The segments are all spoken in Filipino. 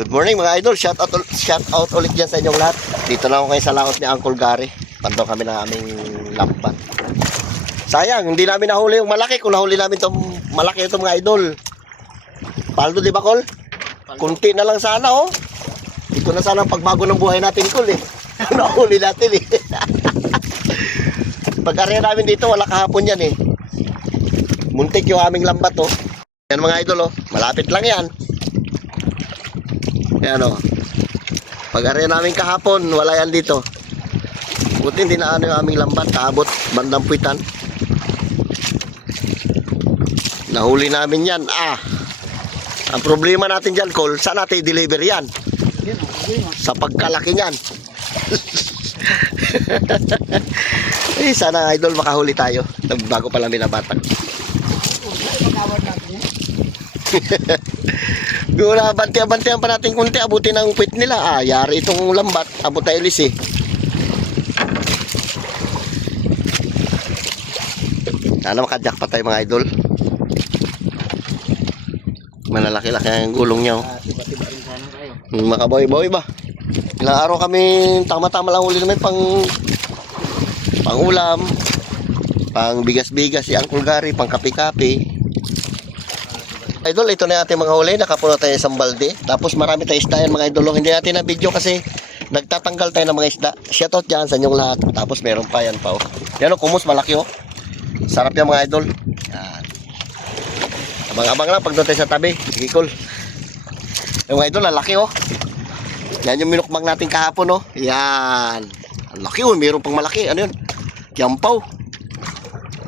Good morning mga idol, shout out ulit dyan sa inyong lahat. Dito na ako ngayon sa laot ni Uncle Gary. Pantong kami ng aming lambat. Sayang, hindi namin nahuli yung malaki. Kung nahuli namin itong malaki ito mga idol. Paldo di ba Col? Kunti na lang sana oh. Ito na sana ang pagbago ng buhay natin Col eh. Nahuli natin eh. Pag-area namin dito, wala kahapon yan eh. Muntik yung aming lambat oh. Yan mga idol oh, malapit lang yan. Yan o. Pag-area namin kahapon, wala yan dito. Buti hindi na ano yung aming lambat. Kaabot, bandang puwitan. Nahuli namin yan. Ang problema natin dyan, Col, saan natin i-deliver yan? Sa pagkalaki niyan. Sana idol makahuli tayo. Bago pa lang binabatak. Guna, bantiyan pa natin kunti, abutin ang pit nila. Yari itong lambat, abot tayo ilis eh. Sana makajak pa tayo mga idol. Malalaki-laki ang gulong niya oh. Makabawi-bawi ba? Ilang araw kami tama-tama lang huli namin pang ulam, pang bigas-bigas si Uncle Gary, pang kape-kape. Idol, ito na yung ating mga huli. Nakapuno tayo isang balde. Tapos marami tayo isda yan mga idol. Hindi natin na video kasi nagtatanggal tayo ng mga isda. Shoutout dyan sa inyong lahat. Tapos meron pa yan pa oh. Yan o, kumus malaki oh. Sarap yan mga idol. Yan. Abang-abang lang pag doon tayo sa tabi. Sige cool. Yung mga idol, lalaki oh. Yan yung minukbang natin kahapon oh. Yan. Ang laki oh, meron pang malaki. Ano yun? Kiyampaw.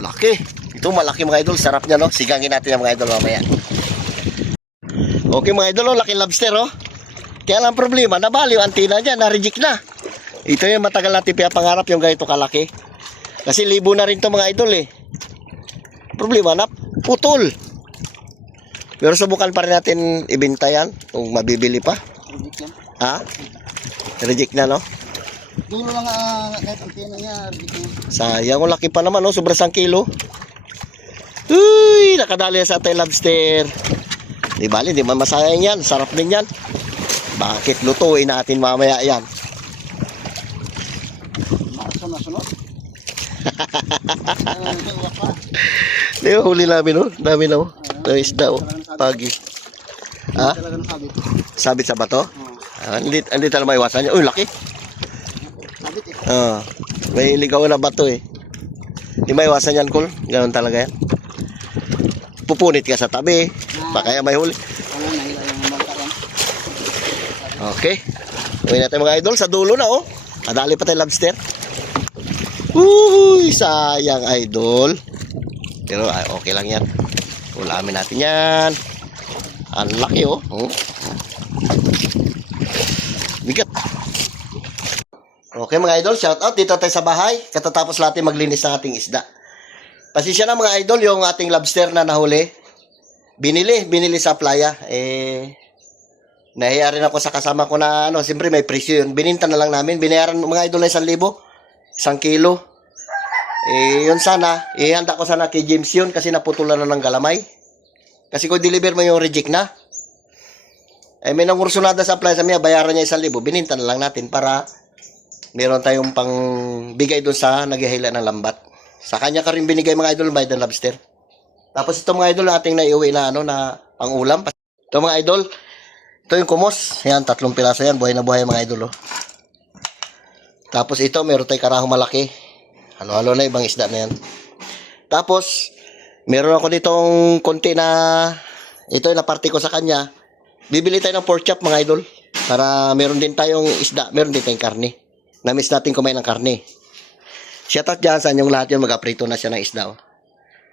Laki. Ito malaki mga idol. Sarap niya no. Sigangin natin yung mga idol mamaya. Okay mga idol, laking lobster oh. Kaya lang problema, nabali yung antina dyan, na-reject na. Ito yung matagal natin pinapangarap yung ganito kalaki. Kasi libo na rin to mga idol eh. Problema na, putol. Pero subukan pa rin natin ibenta yan, kung mabibili pa. Reject yan. Ha? Reject na no? Dulo lang kahit antina niya, reject yan. Sayang, laki pa naman no, sobrang 1 kilo. Uy, nakadali sa ating lobster. Di bali, di man masayang yan. Sarap din yan. Bakit lutuin natin mamaya yan? Sunod-sunod. Di ba huli namin no? Dami na oh. Isda oh. Pagi. Ha? Sabit sa bato? Hindi talaga maiwasan niya. Uy, laki. Sabit eh. May ligaw na bato eh. Hindi maiwasan yan, Col. Ganun talaga yan. Pupunit ka sa tabi. Baka kaya may huli. Okay. Uwi natin mga idol. Sa dulo na oh. Nadali pa tayo lobster. Uy, sayang idol. Pero okay lang yan. Ulamin natin yan. Ang laki oh. Bigat. Okay mga idol, shout out. Dito tayo sa bahay. Katatapos natin maglinis ng ating isda. Pasensya na mga idol, yung ating lobster na nahuli. Binili sa playa. Nahiya rin ako sa kasama ko na siyempre may presyo yun. Bininta na lang namin. Binayaran mga idol na 1,000. 1 kilo. Yun sana. Handa ko sana kay James yun kasi naputulan na ng galamay. Kasi kung deliver mo yung reject na. May nangursunada sa playa sa miya, bayaran niya 1,000. Bininta na lang natin para meron tayong pang bigay doon sa naghihila ng lambat. Sa kanya ka rin binigay mga idol by the lobster. Tapos ito mga idol ating naiuwi na na pang-ulam. Ito mga idol, ito yung kumos. Yan, 3 piraso yan. Buhay na buhay mga idol oh. Tapos ito, meron tayong karahong malaki. Halo-halo na ibang isda na yan. Tapos, meron ako ditong konti na ito yung naparte ko sa kanya. Bibili tayo ng pork chop mga idol. Para meron din tayong isda, meron din tayong karne. Na-miss natin kumain ng karne. Shoutout dyan sa inyong lahat yun. Mag-aprito na siya ng isda oh.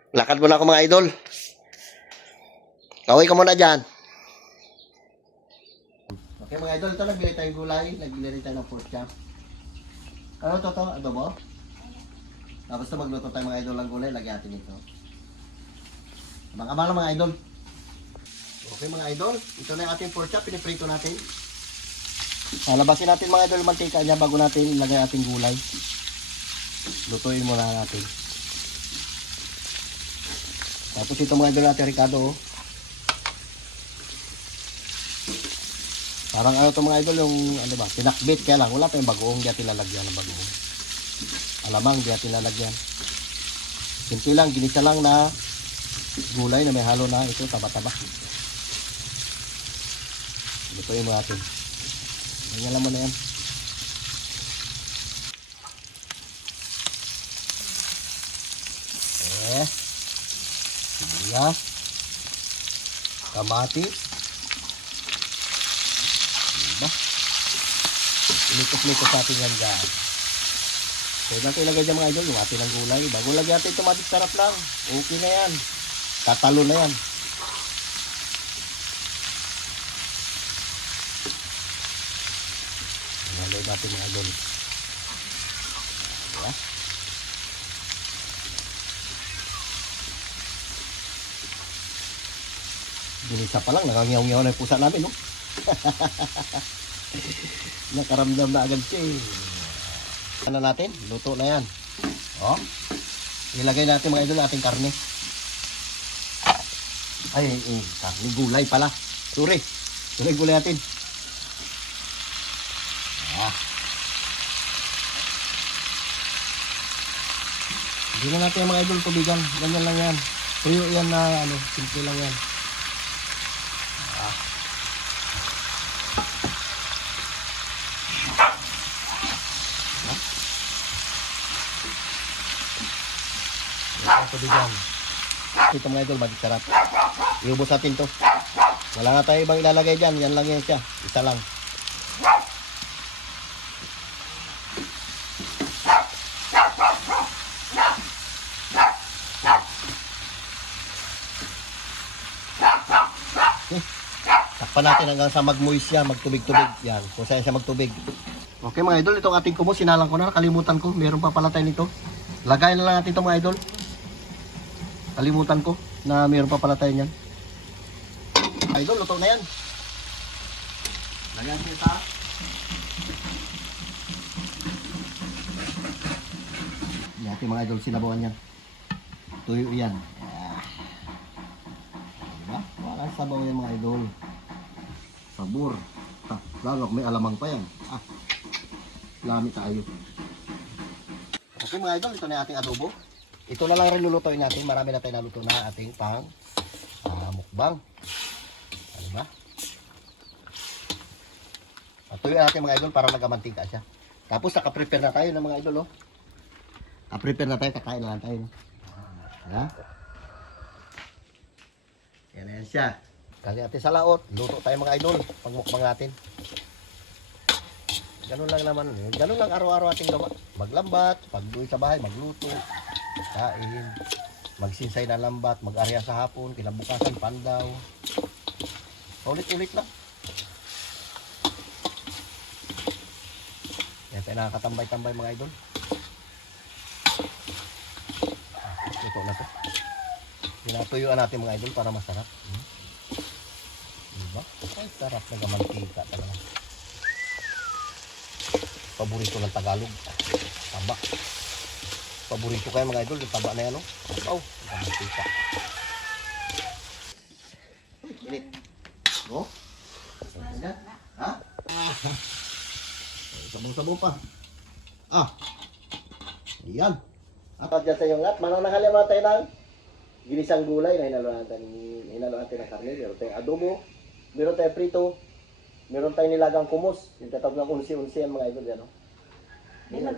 Lakad mo na ako mga idol. Kaway ka muna dyan. Okay mga idol, ito nagbili tayong gulay. Nagbili rin tayo ng pork chop. Ano ito? Adobo? Tapos ito magluto tayo mga idol ng gulay. Lagyan natin ito. Abang-abang lang mga idol. Okay mga idol, ito na yung ating pork chop. Piniprito natin. Labasin natin mga idol mantika niya bago natin ilagay ating gulay. Lutuin muna natin. Tapos ito mga idol natin Ricardo oh. Parang ano to mga idol, yung ano ba, pinakbit, kaya lang wala pa yung bagoong, di natin lalagyan ng bagoong. Alamang, di natin lalagyan. Simple lang, ginisa lang na gulay na may halo na ito, taba-taba. Ito yung mga atin. Ganyan lang mo na yan. Sibuyas, kamatis, diba? Ilikos-likos natin yan dyan. So, natin ilagay dyan mga idol, yung atin ng gulay. Bago lagyan natin tomatis, sarap lang. Okay na yan. Tatalo na yan. Nalagay natin mga idol. Diba? Ginisa pa lang, nakangiyaw-ngiyaw na yung pusa namin, no? Nakaramdam na agad siya, eh. Ano natin? Luto na yan. Oh. Ilagay natin mga idol ating karne. Ay, karne, gulay pala. Sorry. Gulay natin. Ah. Hindi na natin mga idol tubigan. Ganyan lang yan. Tuyo yan na, simple lang yan. Tubigan. Ito mga idol, maging sarap. Iubos natin to. Wala nga tayo ibang ilalagay dyan. Yan lang yan siya. Isa lang. Takpan natin hanggang sa mag-moist siya, magtubig-tubig. Yan, kung saan siya magtubig. Okay mga idol, itong ating kumo, sinalang ko na, nakalimutan ko. Meron pa pala tayo nito. Lagay na lang natin ito mga idol. Kalimutan ko na meron pa pala tayo niyan. Idol, luto na yan. Lagyan kita. Yan ating mga idol, sinabawan yan. Tuyo yan. Diba? Walang sabaw yan mga idol. Sabor. Lalo may alamang pa yan. Lami tayo. Okay mga idol, ito na ating adobo. Ito na lang rin lulutuin natin. Marami na tayo naluto na ating pang mukbang. Ano ba? Tuyuin natin mga idol para nagamantika siya. Tapos naka-prepare na tayo ng mga idol. Naka-prepare na tayo, kakain na lang tayo. Yan na yan siya. Kali natin sa laot, luto tayo mga idol. Pangmukbang natin. Ganun lang naman. Ganun lang araw-araw ating gawa. Maglambat, pag-uwi sa bahay, magluto, kain, magsinsay na lambat, mag-arya sa hapon, kinabukasan, pandaw. Ulit-ulit lang. Yan tayo nakakatambay-tambay mga idol. Luto na to. Pinatuyuan natin mga idol para masarap. Diba? Ay, sarap na mantika talaga. Paborito ng Tagalog. Taba. Paborito kayo mga idol, yung taba na yan, no? Oh, mantika. Init. No? Ayan. Ha? Sabong-sabong pa. Ayan. At dyan sa iyong lahat, mananahali mga tayo ng ginisang gulay na hinaluan natin ng karne. Meron tayong adobo, meron tayong prito, meron tayong nilagang kumos. Yung tatawag ng unsi-unsi yan mga idol yan, no? Kain na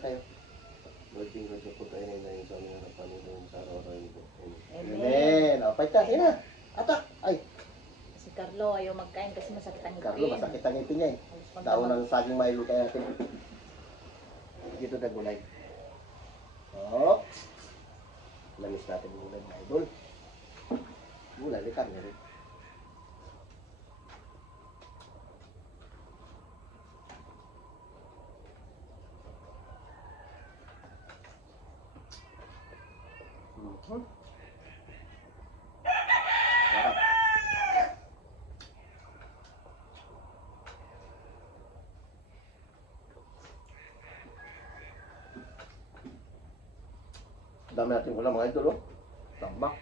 tayo. Amen. O, paita, sina. Atak. Ay. Si Carlo ayaw magkain kasi masakit ang ngipin. Carlo, masakit ang ngipin niya eh. Daon ng saging mailo tayo natin. Dito na gulay. O. Lamis natin yung gulay mga idol. Gulay, likan niya rin. Sarap. Dami natin ulam mga idol, oh. Tambak.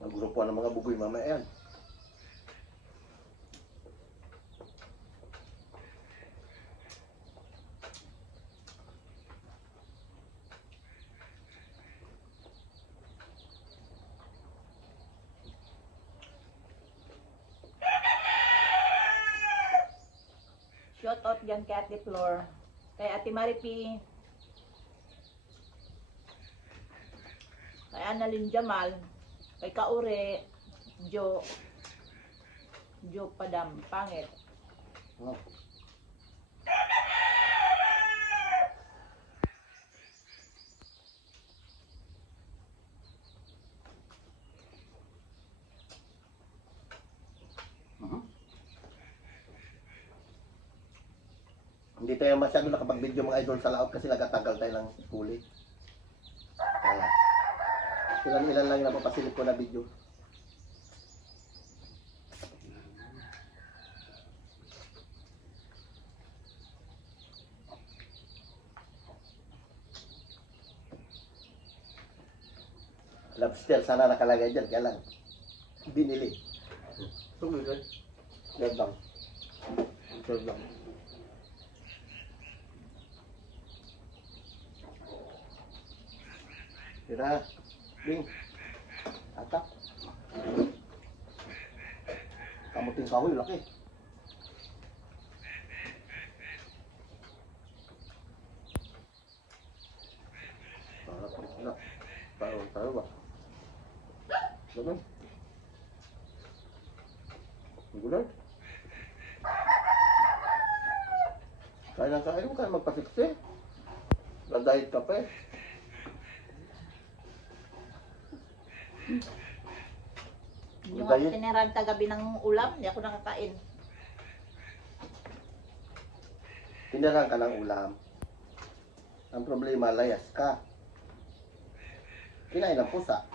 Ang grupo ng mga buboy mamaya yan. Shout out dyan kay Ate Flor. Kay Ate Maripi. Kay Annalyn Jamal. Kay Kaure. Jo Padam. Pangit. Oh. Hindi tayo masyado nakapag-video mga idol sa laot kasi nagatagal tayo ng huli. Kaya, ilan-ilan lang yung napapasilip ko na video. Lobster, sana nakalagay dyan, kaya lang binili. Tumigil. Yan lang. Yan lang. Tira. Ding. Atak. Kamuting kahoy, laki. Tayo ba? Ganun. Ganun. Kaya ng kain mo, kaya magpasiksi. Nag-diet ka pa eh. Yung Diet? ako tinirang kagabi ng ulam, hindi ako nakakain. Tinirang ka ng ulam. Ang problema, layas ka. Kinain ng pusa.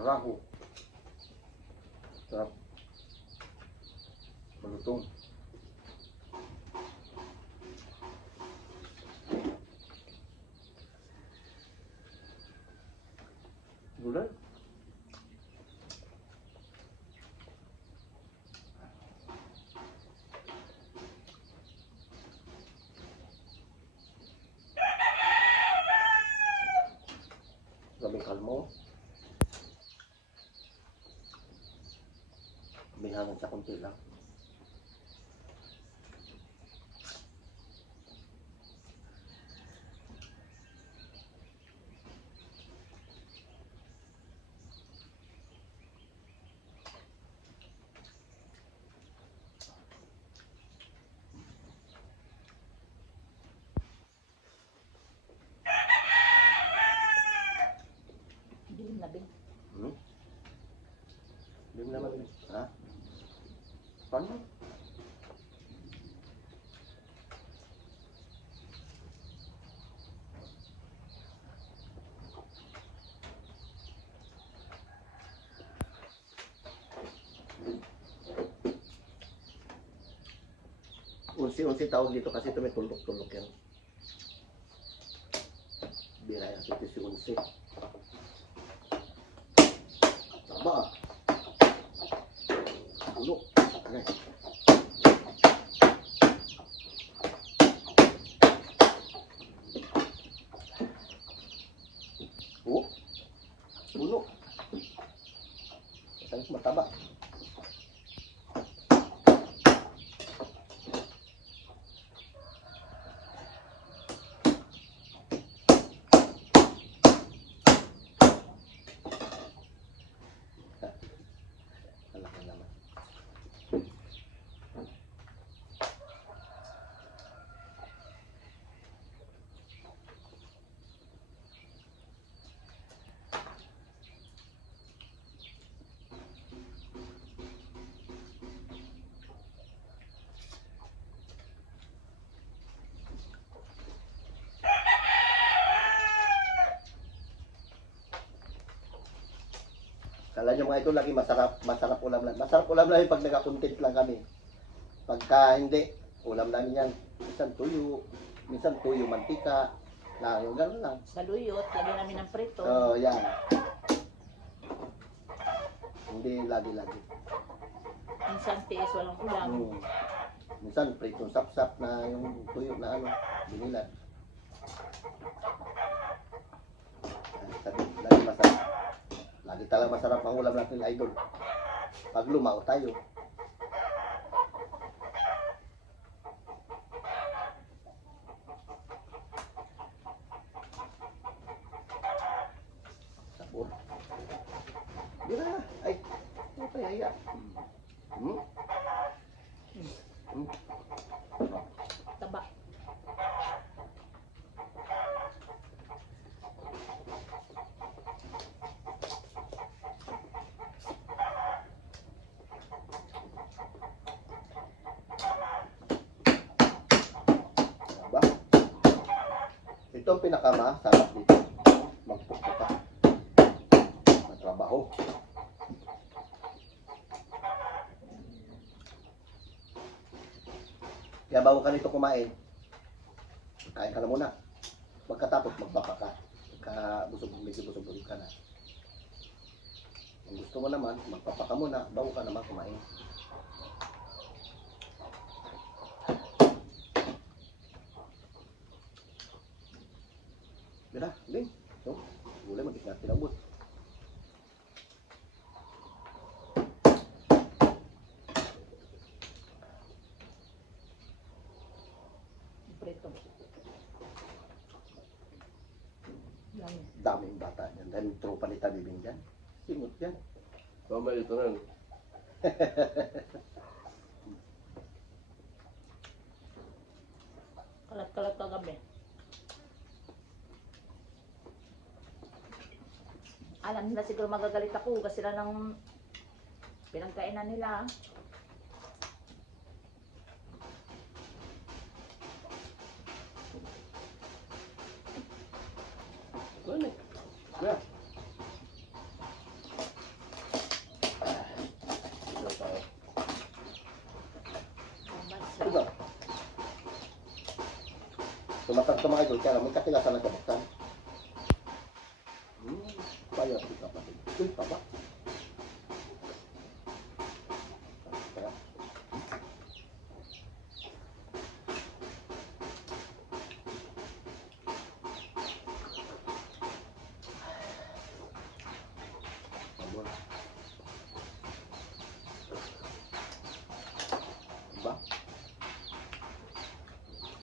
Rahu. Sarap. Malutong. Gulay. Gabing kalmo. May hangin sa konti lang. Dilim na bin. Hindi mo naman. Ha? Paano? Unsi-unsi tawag dito kasi ito may tulok-tulok yan. Bira yan, ito si unsi. Tama. Tulok. Okay. Oh, tulok. Masang mataba. Kala nyo mga ito lagi masarap ulam lang. Masarap ulam lang yun pag nag-content lang kami. Pagka hindi, ulam namin yan. Minsan tuyo, mantika, lang, yung gano'n lang. Sa luyot, lagyan namin ng prito. Oo, yan. Hindi lagi-lagi. Minsan tiis, walang ulam. Minsan, pritong sap-sap na yung tuyo na binilad. Sabi, lagi masarap. Lagi talaga masarap ang ulam natin, idol. Pag lumao tayo. Sabor. Di na. Ay, ano pa yaya? Taba. Diba? Ito ang pinakamasarap dito. Magpupuka. Magtrabaho. Kaya bago ka nito kumain, kain ka na muna. Pagkatapos magbaka ka. Medyo busog ka na. Kung gusto mo naman, magpapaka muna, bago ka naman kumain. Mira, Ling. So, gulay mag-isnat tinabot. Prito. Dami. Daming bata yan. Dahil tropa ni Tabibing dyan. Singot yan. Tama ito na. Kalat-kalat kagabi. Alam nila siguro magagalit ako kasi sila ng pinagkainan nila. Ano eh? Yeah. Diba? Tumatag sa mga idol, kaya may katilasan ng kabuksan. Payat si kapatid. Uy, taba.